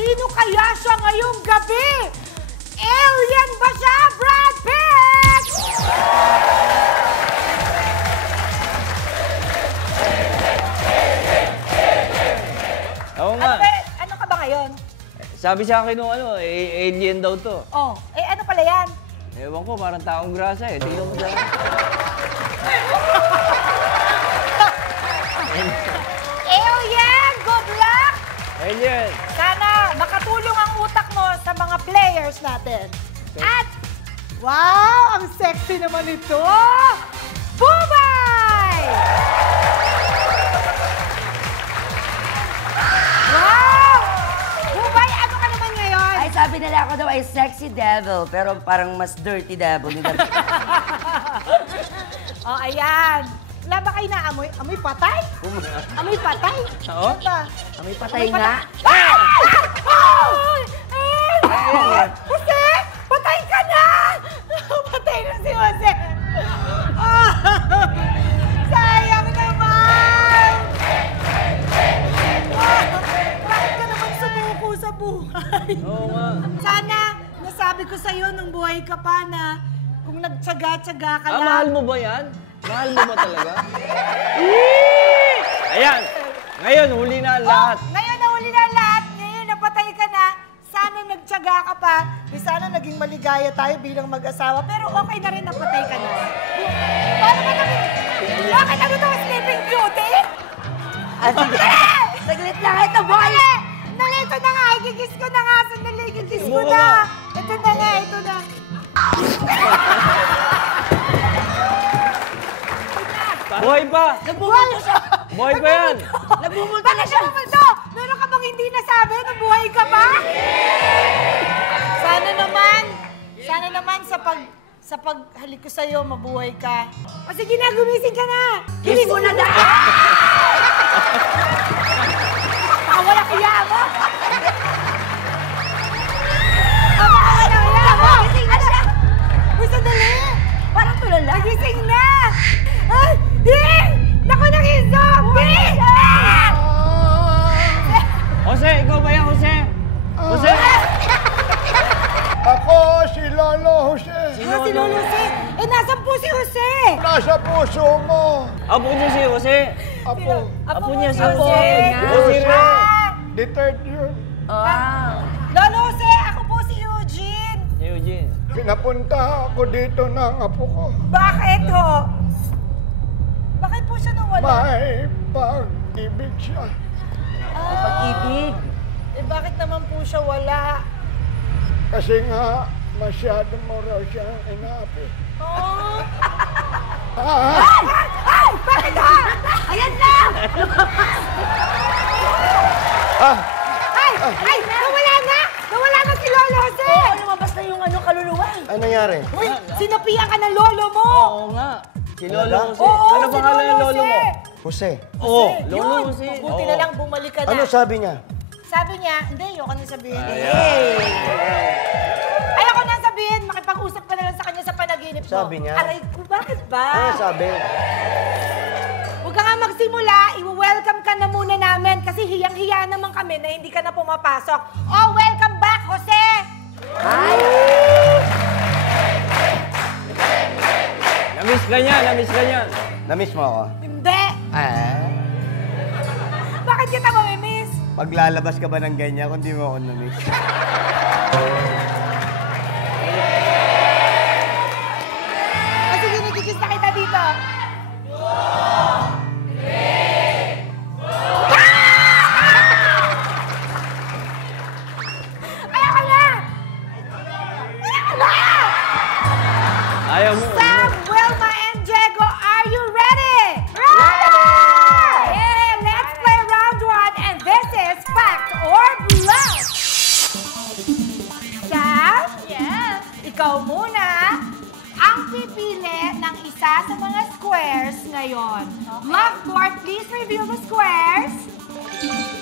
Sino kaya siya ngayong gabi? Alien ba siya, Brad Pitt? Oo nga. Ano ka ba ngayon? Sabi sa akin nung alien daw to. Oh, ano pala yan? Ewan ko, parang taong grasa eh. Tingnan mo dyan. Alien, good luck! Alien! Sana makatulong ang utak mo sa mga players natin. At, wow, ang sexy naman ito! Bubay! Wow! Bubay, ano ka naman ngayon? Ay, sabi nila ako daw ay sexy devil, pero parang mas dirty devil. Oh, ayan. Wala ba kayo na amoy? Amoy patay? Amoy patay? Oo. Ano ba? Amoy patay nga. Jose! Patay ka na! Patay na si Jose! Sayang naman! Bakit ka naman sumuko sa buhay? Oo nga. Sana, nasabi ko sa'yo nung buhay ka pa na kung nagtsaga-tsaga ka lang. Mahal mo ba yan? Mahal mo ba talaga? Ayan! Ngayon, huli na ang lahat. Ngayon na huli na lahat. Ngayon napatay ka na. Sana nagtsaga ka pa. Sana naging maligaya tayo bilang mag-asawa. Pero okay na rin napatay ka na. Paano ka namin? Bakit ano to? Sleeping Beauty? Saglit lang, ito boy! Nalito na nga. Igigis ko na nga. Sandali, igigis ko na. Ito na nga, ito na. Buhay pa! Nagbumulto siya! Buhay pa yan! Nagbumulto na Bakit siya! naman to? Meron ka bang hindi nasabi na buhay ka ba? Sana naman sa paghalik ko sa'yo, mabuhay ka. O sige na, gumising ka na! Kiss mo na dahil! Baka wala kaya mo! Baka wala kaya mo! Gising na siya! Uy, sandali! Parang tulala. Gising na! Ay! Naku, naging zombie! Jose, ikaw ba yan, Jose? Jose! Ako si Lolo Jose. Si Lolo Jose! Nasan po si Jose? Nasa puso mo. Apo niya si Jose. Apo, Apo niya si Apo Jose. niya. Jose rin. the third year. Wow. Lolo Jose, ako po si Eugene. Si Eugene. Pinapunta ako dito ng apo ko. Bakit ho? Bakit po siya nawala? May pag-ibig siya. Pag-ibig. Bakit naman po siya wala? Kasi nga, masyado mo raw siya inaapi. Oh. Ah, Bakit ha? Ayan na! Ay! Nawala na! Nawala na si Lolo Jose! Oo, lumabas na yung kaluluwa. ano nangyari? Uy, sinapian ka ng lolo mo! Oo nga. Si Lolo Talaga? Jose. Oo, Ano si pangalan ng lolo mo? Jose. Oo, Yun, Lolo Jose. buti na lang bumalik ka na. Ano sabi niya? Sabi niya, hindi, ayoko na sabihin. Hey! Ayoko na sabihin, makipag-usap ka na lang sa kanya sa panaginip mo. Sabi niya? Aray ko, bakit ba? Ano sabi? Huwag ka nga magsimula, i-welcome ka na muna namin kasi hiyang-hiya naman kami na hindi ka na pumapasok. Oh, welcome back, Jose! Hi! Namiss ka niya, namiss ka niya. Namiss mo ako? Hindi! Bakit kita mamimiss? Paglalabas ka ba ng ganyan kung di mo ako namiss? O sige, nagkikis na kita dito. Ayoko na! Ayoko na! Ayaw mo. Sam, Wilma, and Diego, are you ready? Ready! Yeah, let's play round one, and this is Fact or Bluff. Sam? Yes? Ikaw muna ang pipili ng isa sa mga squares ngayon. Bluff board, please reveal the squares.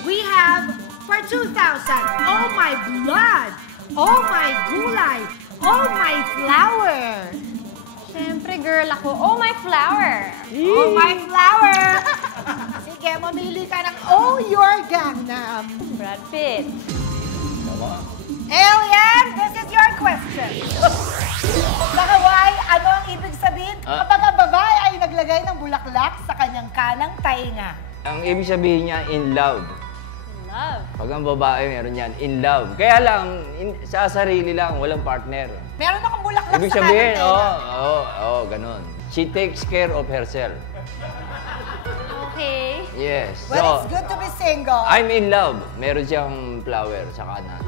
We have for 2,000. Oh my blood! Oh my gulay! Oh my flower! Siyempre, girl ako. Oh, my flower! Oh my flower! Sige, mamili ka ng Oh Your Gangnam. Brad Pitt. Tama. Alien, this is your question. Sa Hawaii, ano ang ibig sabihin kapag ang babae ay naglagay ng bulaklak sa kanyang kanang tainga? Ang ibig sabihin niya, in love. Love. Pag ang babae, meron yan, in love. Kaya lang, sa sarili lang, walang partner. Meron akong bulaklak Ibig sa sabihin, kanang tainga. ganun. She takes care of herself. Okay. Yes. Well, it's good to be single. I'm in love. Meron siyang flower sa kanan. Okay.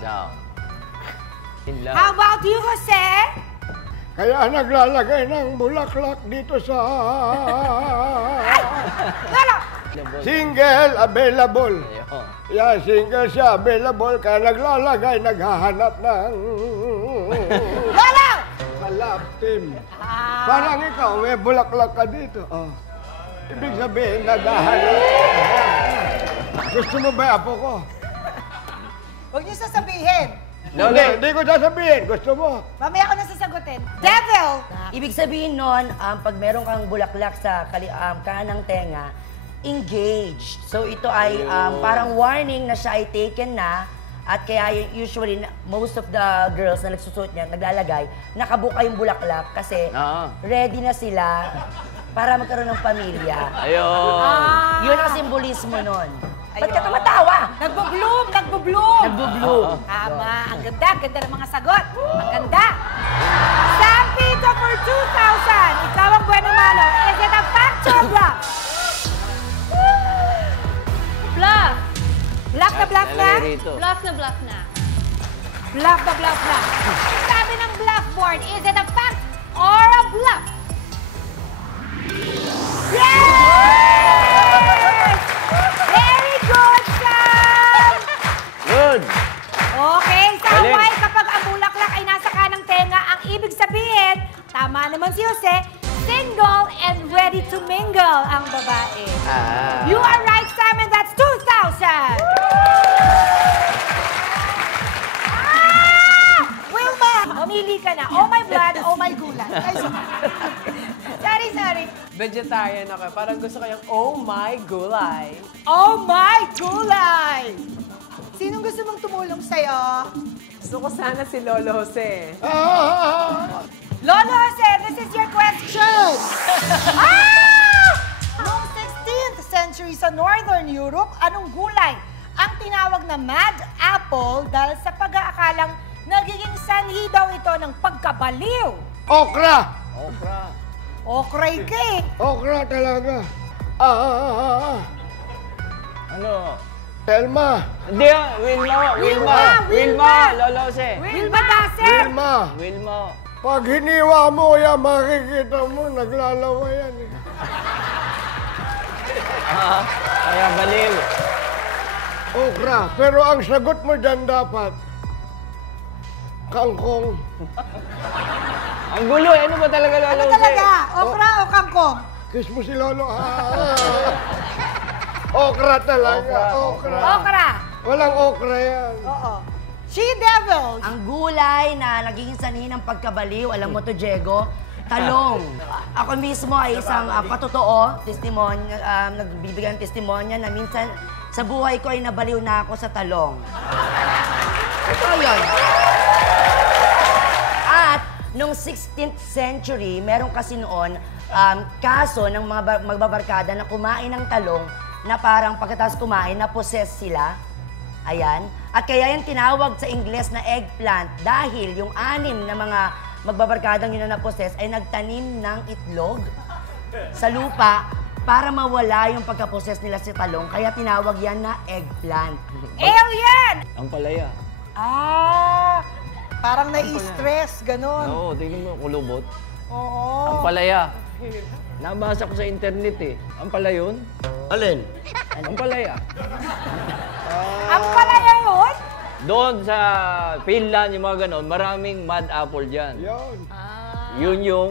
So, in love. How about you, Jose? Kaya naglalagay ng bulaklak dito sa Lolo! single available. Ayun. Yan, single siya available. Kaya naglalagay, naghahanap ng Lolo! kalap team. Parang ikaw, may bulaklak ka dito. Oh. Ibig sabihin, naghahanap. Gusto mo ba apo ko? Huwag niyo sasabihin. Hindi ko sasabihin. Gusto mo? Mamaya ko na sasagutin. Devil! Ibig sabihin nun, pag meron kang bulaklak sa kanang tenga, engaged. So ito ay parang warning na siya ay taken na at kaya usually most of the girls na nagsusuot niya, naglalagay, nakabuka yung bulaklak kasi ready na sila para magkaroon ng pamilya. Ayun. Yun ang simbolismo nun. Ba't ka tumatawa? Nagbo-bloom! Nagbo-bloom! Nagbo-bloom. Tama. Ang ganda. Ganda ng mga sagot. Ang ganda. Sam Pito for 2,000. Ikaw ang bueno malo. Is it a fact or bluff? Bluff. Bluff na bluff na? Nalagay rito. Bluff na bluff na. Bluff na bluff na. Sabi ng bluff board, is it a fact or a bluff? Yes! Very good, Sam! Good. Okay, sa Galing. Hawaii, kapag ang bulaklak ay nasa kanang tenga, ang ibig sabihin, tama naman si Jose, single and ready to mingle ang babae. You are right, Sam, and that's 2,000! Wilma! Mamili ka na. Oh my blood, oh my gulay. Ay, sorry. Vegetarian ako. Parang gusto ko yung oh my gulay. Oh my gulay! Sinong gusto mong tumulong sa'yo? Gusto ko sana si Lolo Jose. Lolo Jose, this is your question. Noong 16th century sa Northern Europe, anong gulay ang tinawag na mad apple dahil sa pag-aakalang nagiging sanhi daw ito ng pagkabaliw? Okra! Okra. Okray ka eh. Okra talaga. Ano? Telma! Hindi Wilma. Lolo Jose. Wilma Dasser. Wilma. Pag hiniwa mo yan, makikita mo, naglalawa yan. Kaya baliw. Okra. Pero ang sagot mo dyan dapat, kangkong. Ang gulo, ano ba talaga Lolo Ano Jose? talaga? Okra o kangkong? Kiss mo si Lolo. Okra talaga. Okra. Okra. Walang okra yan. Oo. She-devil. Ang gulay na nagiging sanhi ng pagkabaliw, alam mo to, Diego, talong. Ako mismo ay isang patotoo, nagbibigay ng testimonya na minsan sa buhay ko ay nabaliw na ako sa talong. Ito yun. At noong 16th century, meron kasi noon kaso ng mga magbabarkada na kumain ng talong na parang pagkatapos kumain, na-possess sila. Ayan. At kaya yung tinawag sa Ingles na eggplant dahil yung 6 na mga magbabarkadang yun na na-possess ay nagtanim ng itlog sa lupa para mawala yung pagka-possess nila sa talong. Kaya tinawag yan na eggplant. Alien! Ang palaya. Parang nai-stress, ganun. Oo, tingnan mo, kulubot. Oo. Ang palaya. Nabasa ko sa internet eh. Ang pala yun? Alin? Ang palaya. Ang palaya yun? Doon sa Finland, yung mga ganon, maraming mad apple dyan. Yan. Yun yung...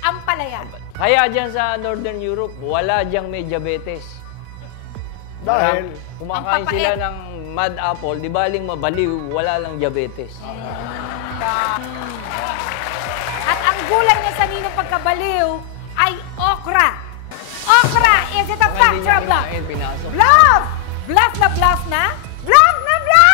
Ang palaya. Kaya dyan sa Northern Europe, wala diyang may diabetes. Dahil? Kumakain Ang papait. sila ng mad apple, di baling mabaliw, wala lang diabetes. At ang gulay na sa ninong pagkabaliw ay okra. Okra! Is it a fact or a bluff? Pinasok. Bluff! Bluff na bluff na? Bluff na bluff!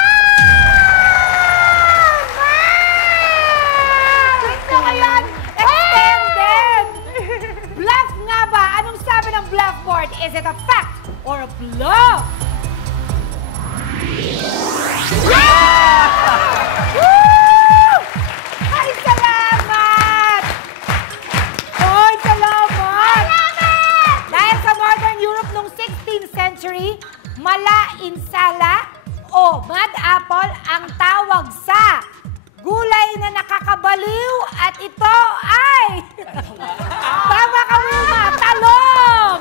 apple ang tawag sa gulay na nakakabaliw at ito ay... Tama ka, Wilma! Talong!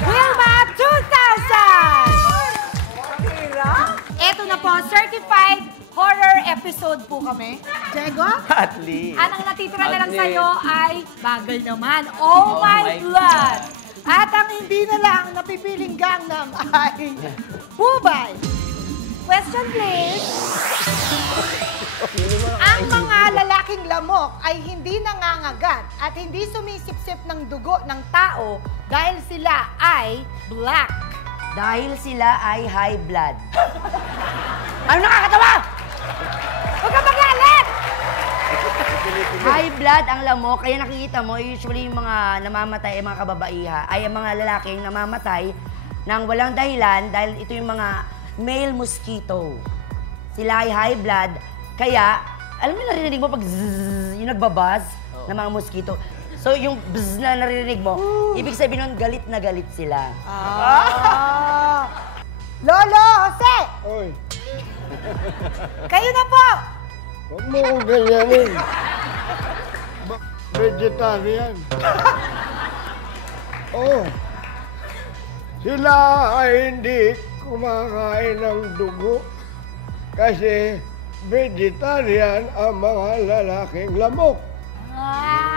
Wilma, 2,000! Ito na po, certified horror episode po kami. Diego? At least. Anong natitira na lang At sa'yo ay bagal naman. Oh, my blood! At ang hindi na lang napipiling Gangnam ay Bubay. Question please. Ang mga lalaking lamok ay hindi nangangagat at hindi sumisipsip ng dugo ng tao dahil sila ay black. Dahil sila ay high blood. Ano nakakatawa? Huwag ka magalit! High blood ang lamok, kaya nakikita mo, usually yung mga namamatay, mga kababaiha, ay ang mga lalaking namamatay ng walang dahilan dahil ito yung mga male mosquito. Sila ay high blood, kaya, alam mo narinig mo pag zzz, yung nagbabuzz ng mga mosquito. So yung bzz na naririnig mo, ibig sabihin nun, galit na galit sila. Lolo, Jose! Oy, Kayo na po! huwag mo kong ganyanin. Vegetarian. Oh, sila ay hindi kumakain ng dugo kasi vegetarian ang mga lalaking lamok.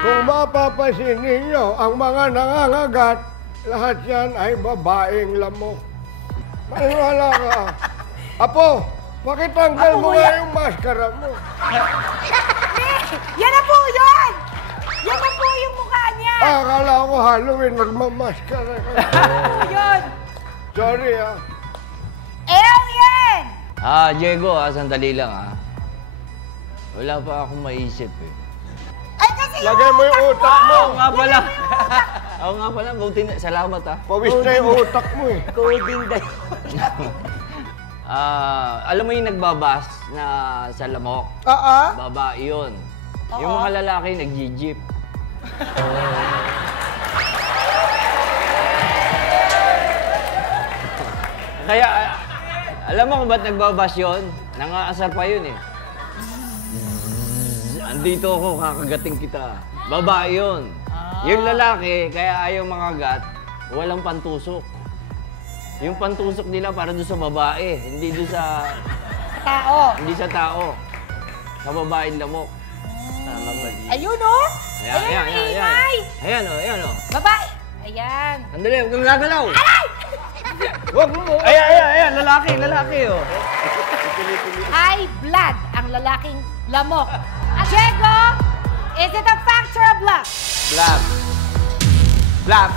Kung mapapansin ninyo, ang mga nangangagat, lahat yan ay babaeng lamok. Maniwala ka. Apo, pakitanggal mo nga yung maskara mo. Yan na po yun! Yan na po yung mukha niya! Akala ko Halloween, magmamaskara ka. Yun! Sorry ah. Alien! Diego, sandali lang, Wala pa akong maisip, Ay, kasi Lagay mo yung utak mo. Oo nga pala. Oo nga pala, buti na. Salamat, Pawis na yung utak mo eh. Coding daw. Alam mo yung nagbabas na sa lamok? Oo. Babae yun. Yung mga lalaki nag-jeep. Kaya, alam mo kung ba't nagbabas yun? Nangaasar pa yun eh. Andito ako, kakagating kita. Babae yun. Yung lalaki, kaya ayaw makagat, walang pantusok. Yung pantusok nila para doon sa babae, hindi doon sa... Tao. Hindi sa tao. Sa babaeng lamok. Tama ba? Ayun o! Ayan, ayan, ayan, ayan. Ayan o, ayan o. Babae! Ayan. Sandali, huwag kang gagalaw. Aray! Huwag mo. Ayan, ayan, ayan. Lalaki, lalaki o. High blood ang lalaking lamok. Diego, is it a fact or a bluff? Blap. Blap.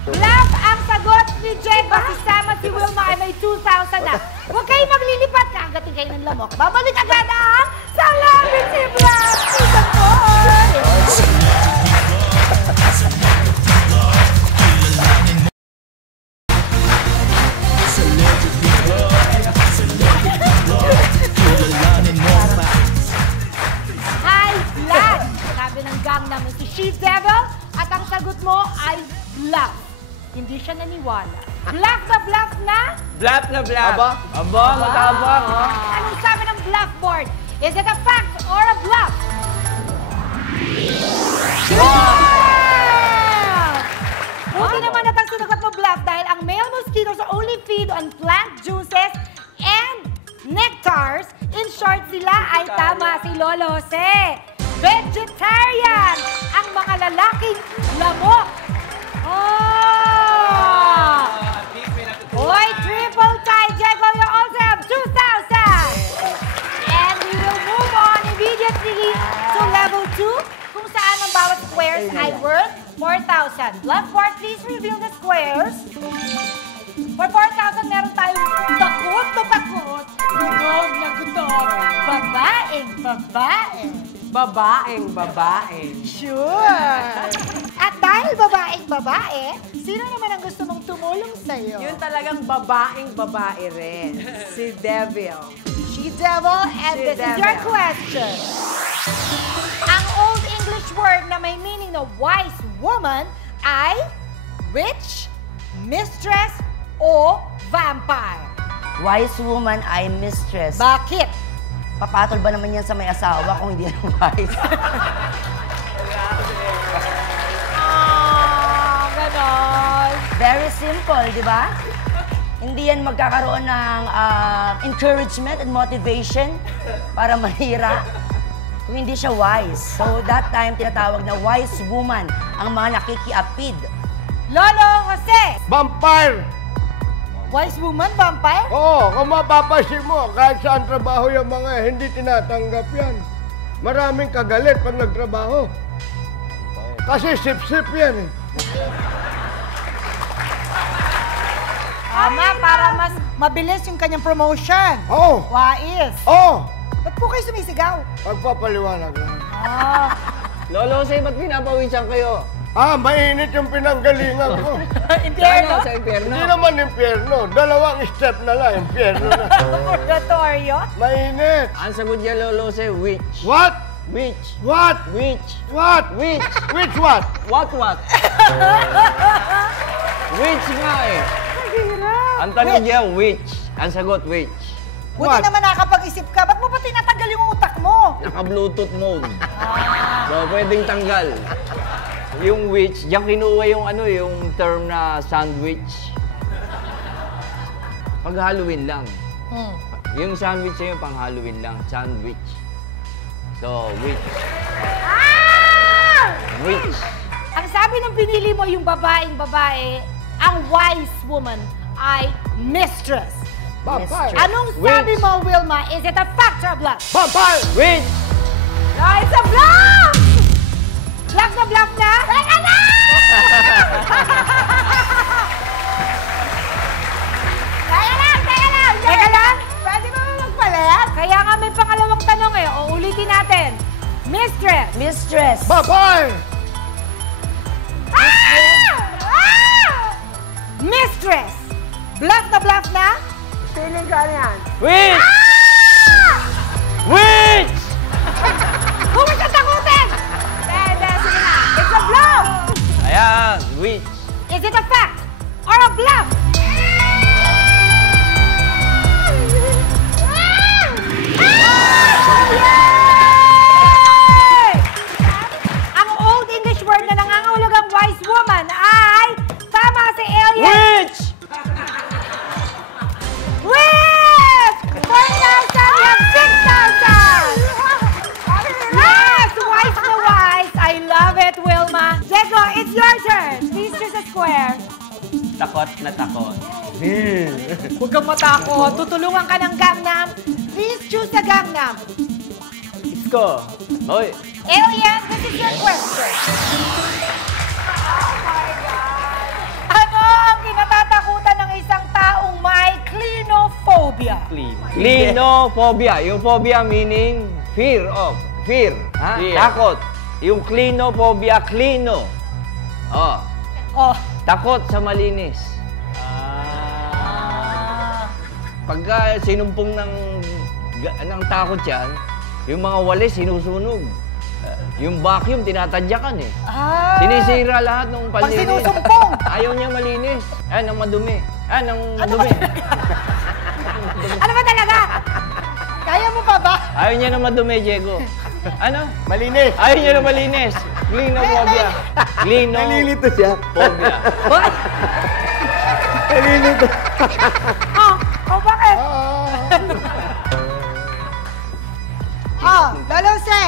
Bluff ang sagot ni Diego. Si Sam at si Wilma ay may 2,000 na. Huwag kayo maglilipat. Kagating kayo ng lamok. Babalik agad ang Salamin si Bluff! Season 4! High blood! Sabi ng Gangnam si She Devil at ang sagot mo ay bluff. Hindi siya naniwala. Bluff na? Blap na blap. Aba? Aba, matabang. Anong sabi ng blackboard? Is it a fact or a bluff? Wow! Buti naman at ang sinagot mo bluff dahil ang male mosquitoes only feed on plant juices and nectars. In short, sila ay tama si Lolo Jose. Vegetarian ang mga lalaking lamok. Oh! Hoy, triple tie, Diego, you also have 2,000! And we will move on immediately to level 2, kung saan ang bawat squares ay worth 4,000. Blackboard, please reveal the squares. For 4,000, meron tayong takot na takot, gutom na gutom, babaeng babae. Babaeng babae. Sure! At dahil babaeng babae, sino naman ang gusto mong tumulong sa'yo? Yun talagang babaeng babae rin. Si Devil. She Devil, and She this is your Devil. question. Ang Old English word na may meaning na wise woman ay witch, mistress, o vampire? wise woman ay mistress. Bakit? Papatol ba naman yan sa may asawa kung hindi yan wise? Ganon. Very simple, di ba? Hindi yan magkakaroon ng encouragement and motivation para manira kung hindi siya wise. So that time, tinatawag na wise woman ang mga nakikiapid. Lolo Jose! Vampire! Wise woman, vampire? Oo, kung mapapansin mo, kahit saan trabaho yung mga hindi tinatanggap yan. Maraming kagalit pag nagtrabaho. Kasi sip-sip yan eh. Tama, para mas mabilis yung kanyang promotion. Oo! Wais. Oo! Ba't po kayo sumisigaw? Pagpapaliwanag lang. Ah. Lolo Jose, ba't pinapawisan kayo? Mainit yung pinanggalingan ko. Impyerno? Sa impyerno. Hindi naman impyerno. Dalawang step na lang, impyerno na. Purgatorio? Mainit. Ang sagot niya, Lolo Jose, witch. What? Witch. What? Witch. What? Witch. Which what? What? Witch nga eh. Ang tanong niya, witch. Ang sagot, witch. Buti What? naman nakapag-isip ka. Ba't mo pa tinatanggal yung utak mo? Naka-Bluetooth mode. So, pwedeng tanggal. Yung witch, diyan kinuha yung yung term na sandwich. Pag Halloween lang. Yung sandwich na yun, pang Halloween lang. Sandwich. So, witch. Witch. Ang sabi ng pinili mo, yung babaeng babae, ang wise woman ay mistress. Vampire. Anong sabi Witch. mo, Wilma? Is it a fact or a bluff? Vampire. Witch! No, it's a bluff! Bluff na bluff na? Teka na! Teka lang! Pwede ba magpalit? Kaya nga may pangalawang tanong eh. O ulitin natin. Mistress! Mistress. Vampire. Mistress! Bluff na? Feeling ka na yan. Witch! Witch! Huwag mo siyang takutin! Sige na. It's a bluff! Ayan, witch. Is it a fact or a bluff? Yay! Ang Old English word na nangangahulugang wise woman ay tama si Alien. Witch! Witch! 4,000! You have 6,000! Yes! Wise na wise! I love it, Wilma. Diego, it's your turn. Please choose a square. Takot na takot. Huwag kang matakot. Tutulungan ka ng Gangnam. Please choose a Gangnam. Isko. Hoy. Alien, this is your question. Ano ang kinatatakutan ng isang taong may clinophobia? Clinophobia. Yung phobia meaning fear of. Fear. Ha? Fear. Takot. Yung clinophobia, clino. Oh. Oh. Takot sa malinis. Pagka sinumpong ng takot yan, yung mga walis sinusunog. Yung vacuum, tinatadyakan eh. Sinisira lahat ng Pag panlinis. sinusumpong. Ayaw niya malinis. Nang madumi. Nang madumi. Ano ba talaga? Kaya mo pa ba? Ayaw niya na madumi, Diego. Ano? Malinis. Ayaw niya na malinis. Clinophobia. Nalilito siya. Clinophobia. Nalilito. Bakit? Lolo Se,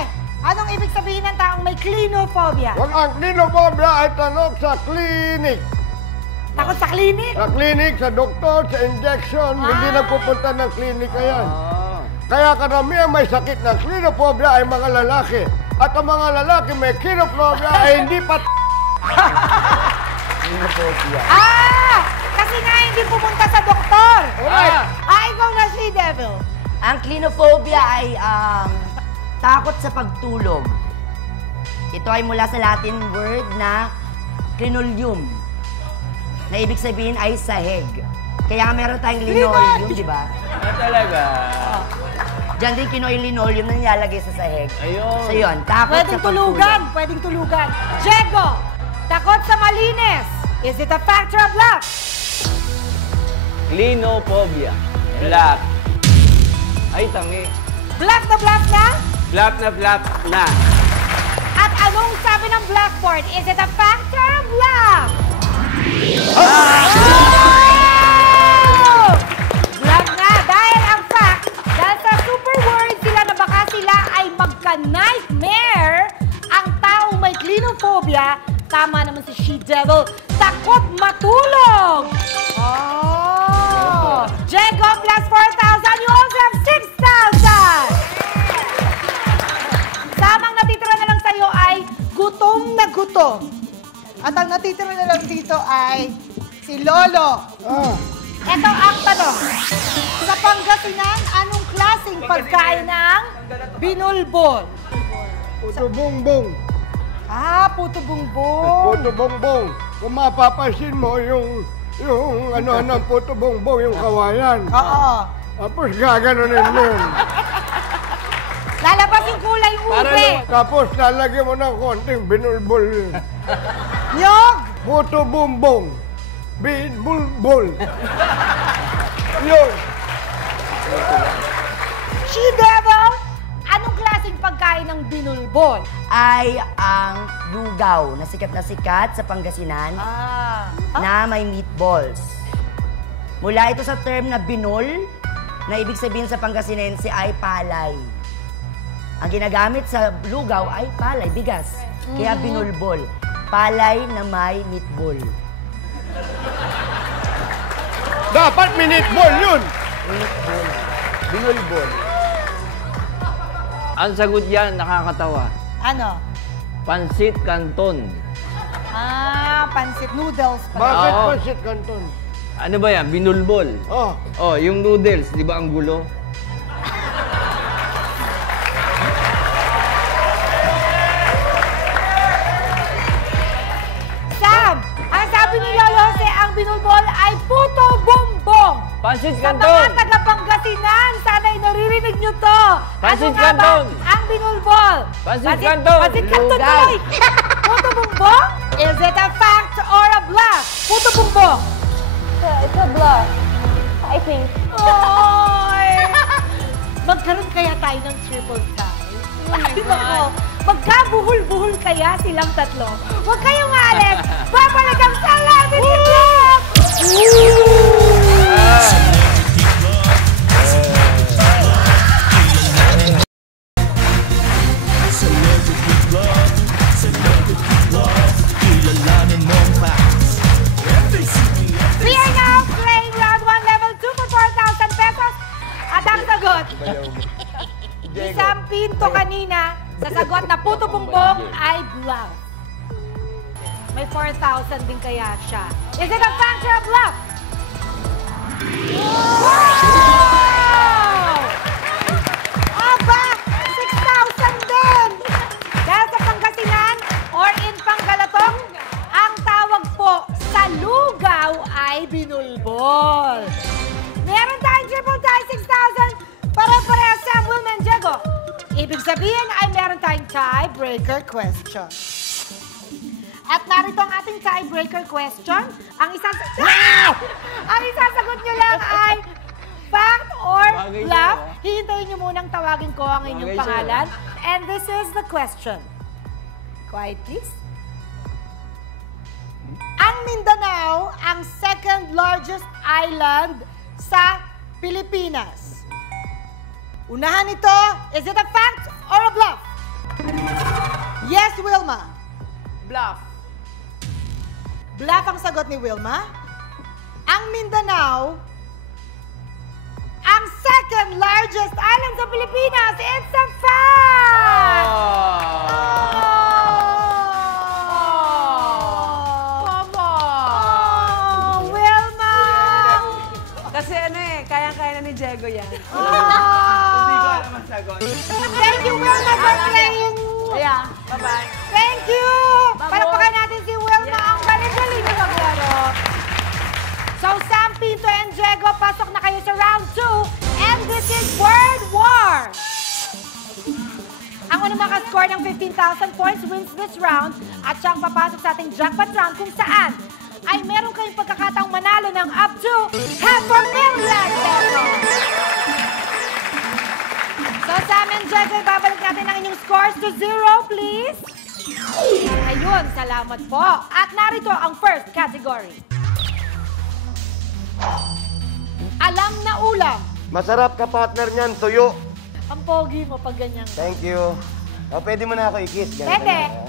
anong ibig sabihin ng taong may clinophobia? Wag ang clinophobia ay tanong sa clinic. Takot sa klinik? Sa clinic, sa doktor, sa injection, hindi nagpupunta ng klinika yan. Kaya karamihan may sakit ng clinophobia ay mga lalaki. At ang mga lalaki may clinophobia ay hindi pat... Kasi nga hindi pumunta sa doktor. Alright. Ikaw na si Devil. Ang clinophobia ay takot sa pagtulog. Ito ay mula sa Latin word na clinolium, na ibig sabihin ay sahig. Kaya nga meron tayong linoleum, di ba? Talaga. Diyan din kinuha yung linoleum na nilalagay sa sahig. Ayun. So yun, takot Pwedeng sa pagtulog. pwedeng tulugan. Diego, takot sa malinis. Is it a fact or a bluff? Clinophobia. Black. Ay, tangi. Black na black na? Black na. At anong sabi ng blackboard? Is it a fact or a bluff? Bluff nga, dahil ang fact, dahil sa super worried sila na baka sila ay magka-nightmare, ang taong may clinophobia, tama naman si She-Devil, takot matulog! Oh! Jego plus 4,000, you also have 6,000! Samang natitira na lang sa'yo ay gutom na gutom. At ang natitira na lang dito ay si Lolo. Ito ang tanong. Sa Pangasinan, anong klaseng pagkain ang binulbol? Puto bongbong. Puto bongbong. Puto bongbong. Kung mapapansin mo, yung ano ng puto bongbong, yung kawayan. Oo. Tapos gaganunin mo yun. Lalabas yung kulay ube. Tapos lalagyan mo ng konting binulbol yun. Nyog! Puto bongbong. Binulbol. Yun. She-Devil, anong klaseng pagkain ng binulbol? Ay ang lugaw na sikat sa Pangasinan na may meatballs. Mula ito sa term na binol, na ibig sabihin sa Pangasinense ay palay. Ang ginagamit sa lugaw ay palay, bigas. Kaya binulbol. Palay na may meatball. Dapat minitball yun. Meatball. Binulbol. Ang sagot yan, nakakatawa. Ano? Pansit Canton. Pansit noodles pala. Bakit Oo. pansit canton? Ano ba yan? Binulbol. Oh, Oh, yung noodles, di ba ang gulo? Sam, ang sabi ni Lolo Jose, ang binulbol ay puto bumbong. Pansit Sa Canton. mga taga-Pangasinan, sana'y naririnig nyo to. Pansit ano nga ba Canton. ang binulbol? Pansit Canton. Pansit Canton Lugaw. tuloy. Puto bumbong? Is it a fact or a bluff? Puto bumbong. It's a bluff. I think. Oy! Magkaroon kaya tayo ng triple tie? Ay, nako. Magkabuhol-buhol kaya silang tatlo. Huwag kayong maalis. Babalik ang Celebrity Club! We are now playing round 1, level 2 for 4,000 pesos. At ang sagot, isang pinto kanina sa sagot na puto bumbong ay bluff. May 4,000 din kaya siya. Is it a fact or a bluff? Wow! Aba! 6,000 din! Dahil sa Pangasinan or in Panggalatong, ang tawag po sa lugaw ay binulbol. Meron tayong triple tie, 6,000. Pare-pareha Sam, Wilma, and Jego. Ibig sabihin ay meron tayong tiebreaker question. At narito ang ating tiebreaker question. Ang isasagot nyo lang ay fact or Bagay bluff. sa'yo. Hihintayin nyo munang tawagin ko ang inyong Bagay sa'yo. pangalan. And this is the question. Quiet, please. Ang Mindanao ang second largest island sa Pilipinas. Unahan ito, is it a fact or a bluff? Yes, Wilma. Bluff. Bluff ang sagot ni Wilma. Ang Mindanao, ang second largest island sa Pilipinas. It's a fact! Wilma! Kasi kayang-kaya na ni Jego yan. Thank you, Wilma, for playing. Yeah, bye-bye. Thank you! Palakpakan natin si Wilma. Ang galing-galing na maglaro. So, Sam, Pinto, and Jego, pasok na kayo sa round 2. And this is Word War. Ang unang makascore ng 15,000 points wins this round. At siyang papasok sa ating jackpot round kung saan ay meron kayong pagkakataong manalo ng up to 500,000 pesos. So, Sam and Diego, babalik natin ang inyong scores to 0, please. Ayun, salamat po. At narito ang first category. Alam na ulam. Masarap ka, partner niyan, tuyo. Ang pogi mo pag ganyan. Thank you. O, pwede mo na ako i-kiss. Ganito Pwede. na.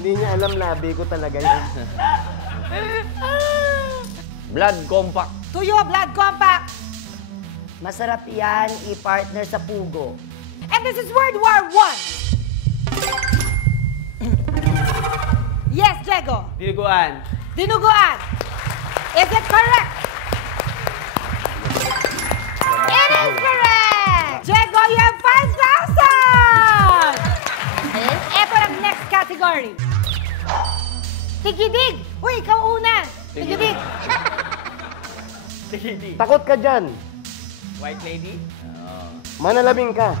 Hindi niya alam, labi ko talaga yun. Blood compact. Tuyo, blood compact. Masarap yan i-partner sa pugo. And this is World War I. Yes, Diego. Dinuguan. Dinuguan. Is it correct? It is correct! Diego, you have 5,000! Ito ang next category. Tigidig. Uy, ikaw una. Tigidig. Takot ka dyan. White lady? Manalabing ka.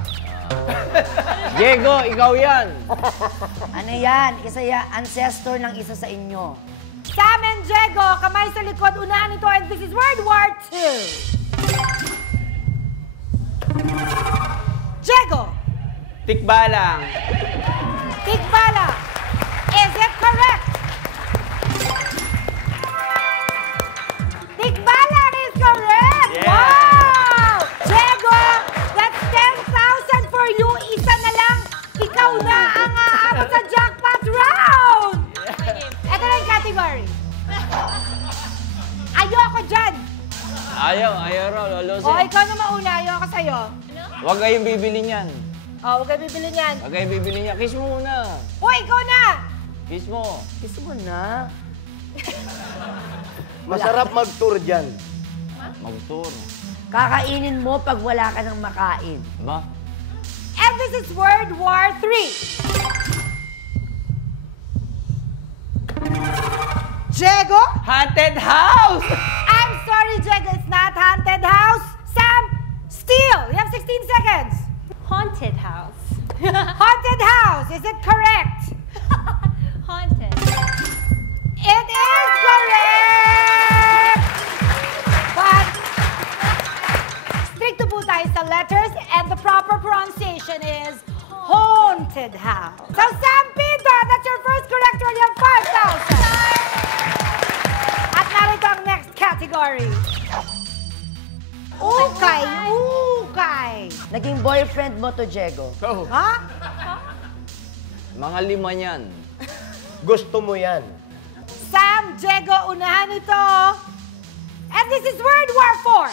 Diego, ikaw yan. Ano yan? Isa yan, ancestor ng isa sa inyo. Sam and Diego, kamay sa likod, unahan ito, and this is World War II. Diego, Tikbalang. Tikbala. Is it correct? Tikbala is correct! Yeah. Wow! Diego, that's 10,000 for you. Isa na lang. Ikaw na ang aabot sa jackpot round! Ito na yung category. Ayoko dyan. Ayaw raw, lolo. O, ikaw na mauna. Ayoko sa'yo. Huwag kayong bibili niyan. O, huwag kayo bibili niyan. Huwag kayong bibili niyan. Kiss mo muna. O, ikaw na. Kiss mo. Kiss mo na. Masarap mag-tour dyan. Mag-tour. Kakainin mo pag wala ka nang makain. Ba? And this is World War III. Diego? Haunted house! I'm sorry, Diego. It's not haunted house. Sam, steal. You have 16 seconds. Haunted house. Haunted house. Is it correct? Haunted. It is correct! But, strict po tayo sa letters and the proper pronunciation is haunted house. So, Sam Pinto, that's your first correct one. You have 5,000. At narito ang next category. Ukay, ukay. Naging boyfriend mo to, Diego. Oh. Ha? Mga 5 niyan. Gusto mo yan. Sam, Diego, unahan ito. And this is World War IV.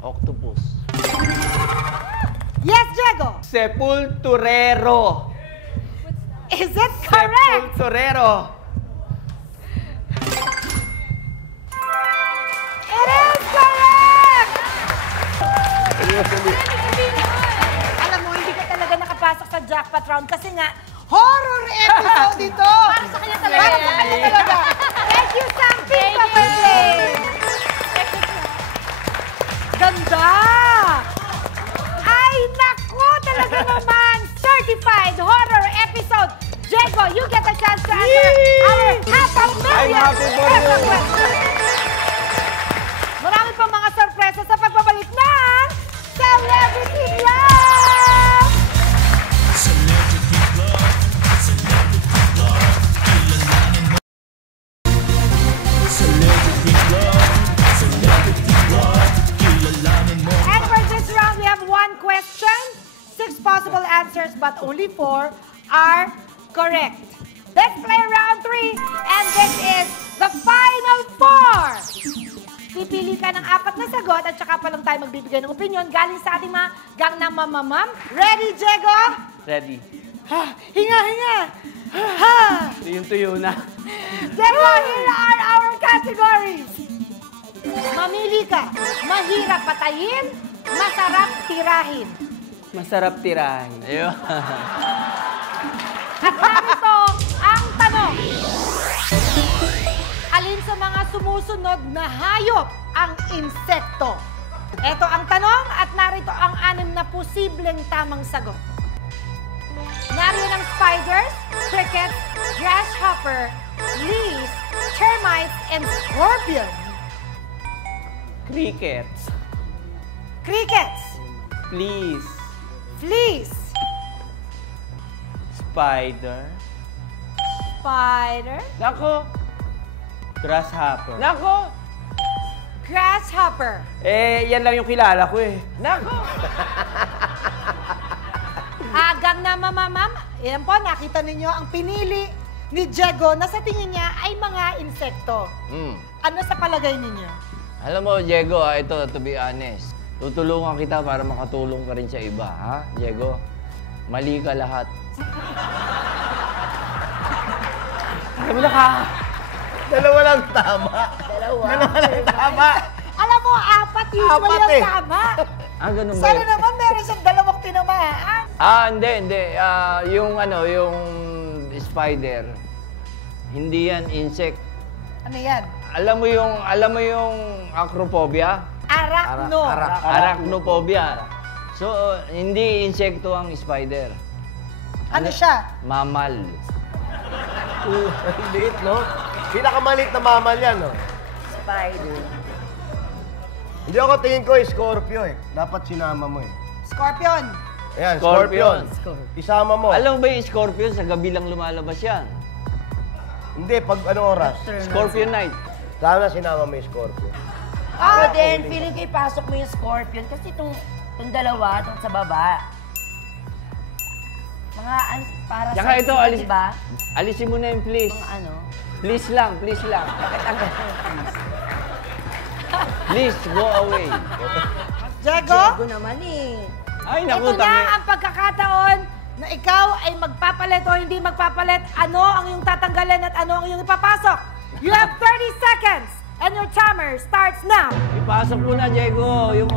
Octopus. Yes, Diego. Sepulturero. Is it correct? Sepulturero. It is correct! Alam mo, hindi ka talaga nakapasok sa jackpot round kasi nga, horror episode ito! Para sa kanya talaga. Para sa kanya talaga. Thank you, Sam Pinto, for playing. Ganda! Ay, naku, talaga naman. Certified horror episode. Diego, you get a chance to answer our $500,000 I'm happy for you. question. Marami pang mga sorpresa sa pagbabalik ng Celebrity Love! And for this round, we have one question, 6 possible answers, but only 4 are correct. Let's play round 3, and this is the final 4. Pipili ka ng 4 na sagot at saka pa lang tayo magbibigay ng opinion galing sa ating mga Gangnam Mamamam. Ready, Diego? Ready. Ha, hinga, hinga. Ha. Tuyong-tuyo na. Diego, here are our categories. Mamili ka. Mahirap patayin, masarap tirahin. Masarap tirahin. Ayun. At narito ang tanong. Alin sa mga sumusunod na hayop ang insekto? Ito ang tanong at narito ang 6 na posibleng tamang sagot. Nariyan ang spiders, crickets, grasshopper, fleas, termites, and scorpion. Crickets. Crickets, Please. fleas, Spider. spider, Nako! Grasshopper. Nako! grasshopper. Yan lang yung kilala ko eh. Nako! Agang na mamamam. Yan po, nakita ninyo ang pinili ni Diego na sa tingin niya ay mga insekto. Ano sa palagay ninyo? Alam mo, Diego, ito, to be honest. Tutulungan kita para makatulong ka rin sa iba, ha, Diego? Mali ka lahat. Alam mo na ka. Dalawa lang tama. Dalawa. Tama. Alam mo, 4 usually ang eh. tama. Ganun ba Sana yun? naman meron siyang 2 tinamaan. Hindi. Yung spider, hindi yan insect. Ano yan? Alam mo yung acrophobia? Arachno. Arachnophobia. So, hindi insekto ang spider. Ano siya? Mamal. Liit, no? Pinakamaliit na mamal yan, no? Spider. Hindi ako tingin ko Scorpio eh. Dapat sinama mo eh. Scorpion. Ayan, Scorpion. Scorpion. Isama mo. Alam mo ba yung scorpion? Sa gabi lang lumalabas yan. Hindi, pag anong oras? Scorpion night. Sana sinama mo yung Scorpio. Ako din, feeling ko ipasok mo yung scorpion kasi itong dalawa, itong sa baba. Mga para Tsaka sa ito, diba? alisin mo na yung please. Mga ano? Please lang, please lang. Please, go away. Diego? Diego naman eh. Ay, Ito naku, na ang pagkakataon na ikaw ay magpapalit o hindi magpapalit. Ano ang iyong tatanggalin at ano ang iyong ipapasok? You have 30 seconds and your timer starts now. Ipasok mo na, Diego, yung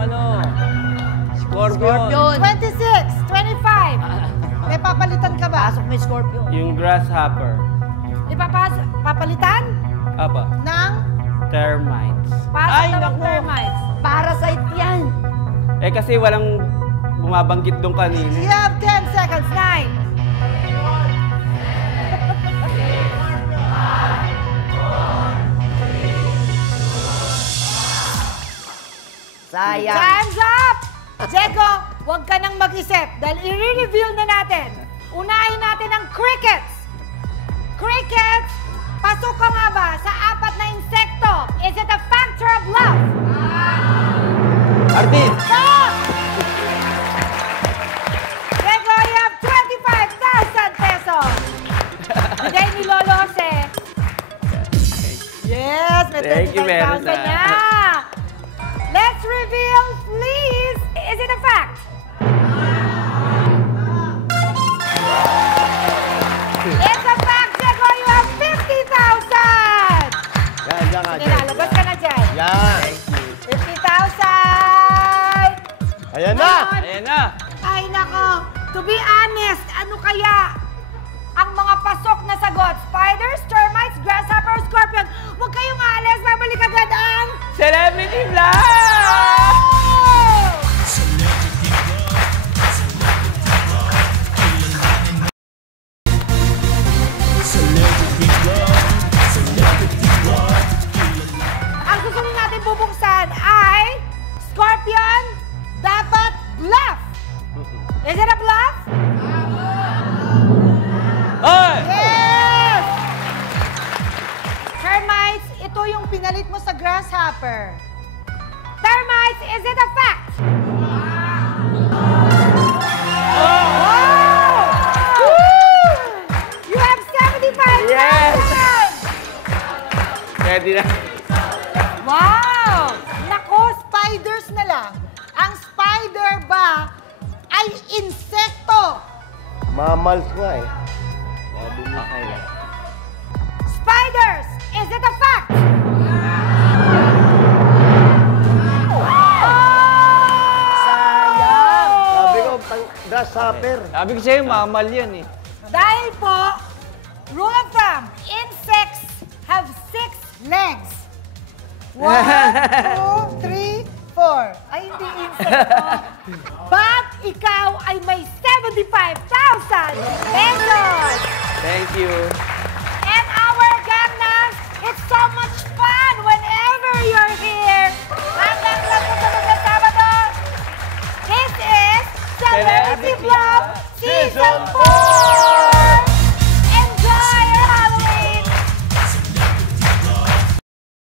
Scorpion. 26, 25. May papalitan ka ba? Pasok mo yung scorpion. Yung grasshopper. Papalitan Apa. ng Termites. pasok Ay, ng naku. termites. Parasite yan. Kasi walang bumabanggit doon kanina. You have 10 seconds. 9. Sayang. Time's up! Diego, huwag ka nang mag-isip dahil i-reveal na natin. Unahin natin ang crickets. Crickets, pasok ka nga ba sa 4 na insekto? Is it a fact or a bluff? Artin! Stop! Diego, you have 25,000 pesos. Bigay ni Lolo Jose. Yes, may Thank you, 25,000 Merza. na. Let's reveal, please. Is it a fact? It's a fact, Diego. You have 50,000. Yan, yan ka, Jen. Nilalabas ka na dyan. Yan. 50,000. Ayan na. Ayan na. Ay, nako. To be honest, ano kaya ang mga pasok na sagot? Spiders, termites, grasshopper, scorpion. Huwag kayong aalis. Babalik agad ang... Celebrity Vlog! Ang susunod natin bubuksan ay scorpion, dapat bluff. Is it a bluff? Ay! Yes! Termites, ito yung pinalit mo sa grasshopper. Termites, is it a fact? Wow! Woo! You have 75,000! Yes! Ready na. Wow! Nako, spiders na lang. Ang spider ba ay insekto? Mammals nga eh. Spiders, is it a fact? Sayang. Sabi ko, grasshopper. Sabi ko sa'yo, mamal yan eh. Dahil po, rule of thumb, insects have 6 legs. 1, 2, 3, for, ay hindi insert to, but ikaw ay may 75,000 pesos! Thank you.